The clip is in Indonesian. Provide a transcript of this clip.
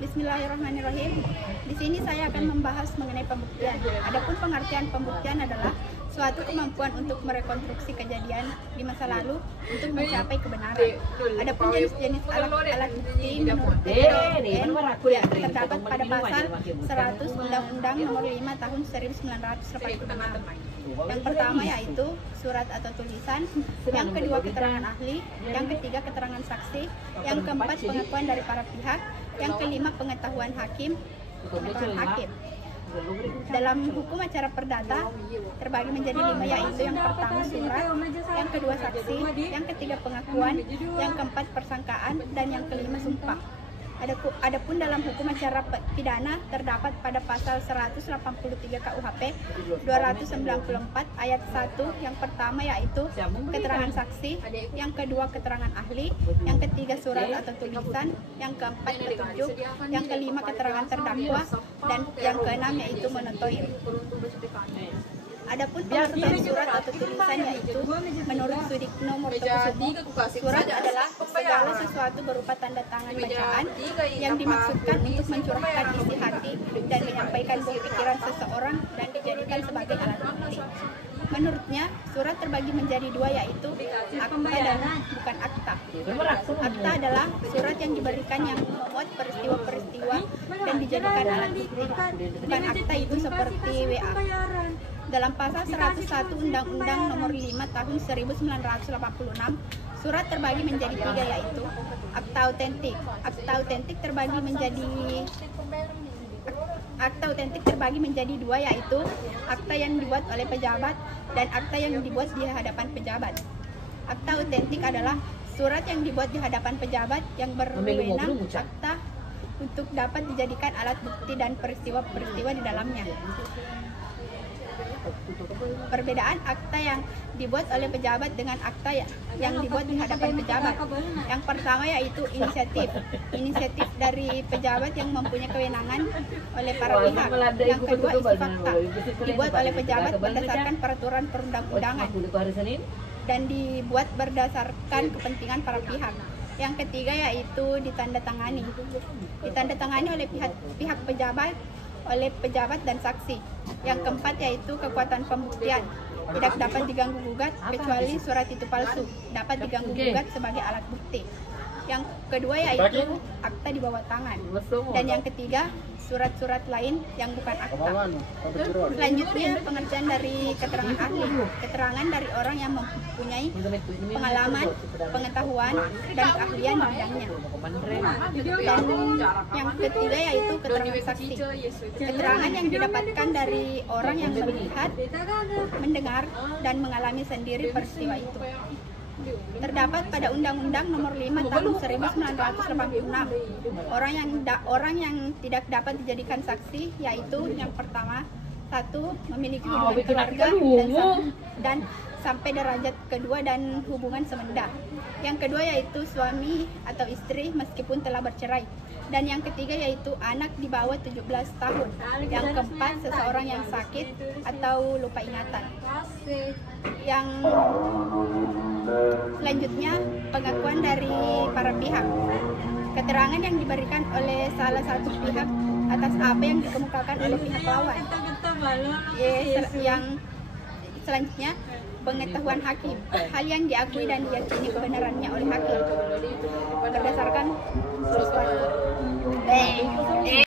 Bismillahirrahmanirrahim. Di sini saya akan membahas mengenai pembuktian. Adapun pengertian pembuktian adalah suatu kemampuan untuk merekonstruksi kejadian di masa lalu untuk mencapai kebenaran. Adapun jenis-jenis alat bukti menurut PPN terdapat pada pasal 100 Undang-Undang Nomor 5 Tahun 1986. Yang pertama yaitu surat atau tulisan, yang kedua keterangan ahli, yang ketiga keterangan saksi, yang keempat pengakuan dari para pihak, yang kelima pengetahuan hakim. Dalam hukum acara perdata terbagi menjadi 5 yaitu yang pertama surat, yang kedua saksi, yang ketiga pengakuan, yang keempat persangkaan, dan yang kelima sumpah. Adapun dalam hukum acara pidana terdapat pada pasal 183 KUHP 294 ayat 1 yang pertama yaitu keterangan saksi, yang kedua keterangan ahli, yang ketiga surat atau tulisan, yang keempat petunjuk, yang kelima keterangan terdakwa, dan yang keenam yaitu monotoir. Adapun pengertian surat atau tulisan yaitu menurut Sudikno Murtokusumo, surat adalah segala sesuatu berupa tanda tangan bacaan yang dimaksudkan untuk mencurahkan isi hati dan menyampaikan pikiran seseorang dan dijadikan sebagai alat bukti. Menurutnya, surat terbagi menjadi 2 yaitu akta dan bukan akta. Akta adalah surat yang diberikan yang memuat peristiwa-peristiwa dan dijadikan alat bukti. Bukan akta itu seperti WA. Dalam pasal 101 Undang-Undang Nomor 5 Tahun 1986, surat terbagi menjadi 3 yaitu akta autentik. Akta autentik terbagi menjadi 2 yaitu akta yang dibuat oleh pejabat dan akta yang dibuat di hadapan pejabat. Akta autentik adalah surat yang dibuat di hadapan pejabat yang berwenang akta untuk dapat dijadikan alat bukti dan peristiwa-peristiwa di dalamnya. Perbedaan akta yang dibuat oleh pejabat dengan akta yang dibuat di hadapan pejabat. Yang pertama yaitu inisiatif dari pejabat yang mempunyai kewenangan oleh para pihak. Yang kedua isi fakta, dibuat oleh pejabat berdasarkan peraturan perundang-undangan dan dibuat berdasarkan kepentingan para pihak. Yang ketiga yaitu ditandatangani oleh pihak pejabat, oleh pejabat dan saksi. Yang keempat yaitu kekuatan pembuktian, tidak dapat diganggu gugat kecuali surat itu palsu, dapat diganggu gugat sebagai alat bukti. Yang kedua yaitu akta di bawah tangan, dan yang ketiga surat-surat lain yang bukan akta. Selanjutnya pengertian dari keterangan ahli, keterangan dari orang yang mempunyai pengalaman, pengetahuan, dan keahlian di bidangnya. Dan yang ketiga yaitu keterangan saksi, keterangan yang didapatkan dari orang yang melihat, mendengar, dan mengalami sendiri peristiwa itu. Terdapat pada Undang-Undang Nomor 5 Tahun 1986 orang yang tidak dapat dijadikan saksi yaitu yang pertama, 1. memiliki hubungan keluarga dan sampai derajat kedua dan hubungan semenda. Yang kedua yaitu suami atau istri meskipun telah bercerai. Dan yang ketiga yaitu anak di bawah 17 tahun. Yang keempat seseorang yang sakit atau lupa ingatan. Yang selanjutnya pengakuan dari para pihak, keterangan yang diberikan oleh salah satu pihak atas apa yang dikemukakan oleh pihak lawan. Yang selanjutnya pengetahuan hakim, hal yang diakui dan diyakini kebenarannya oleh hakim berdasarkan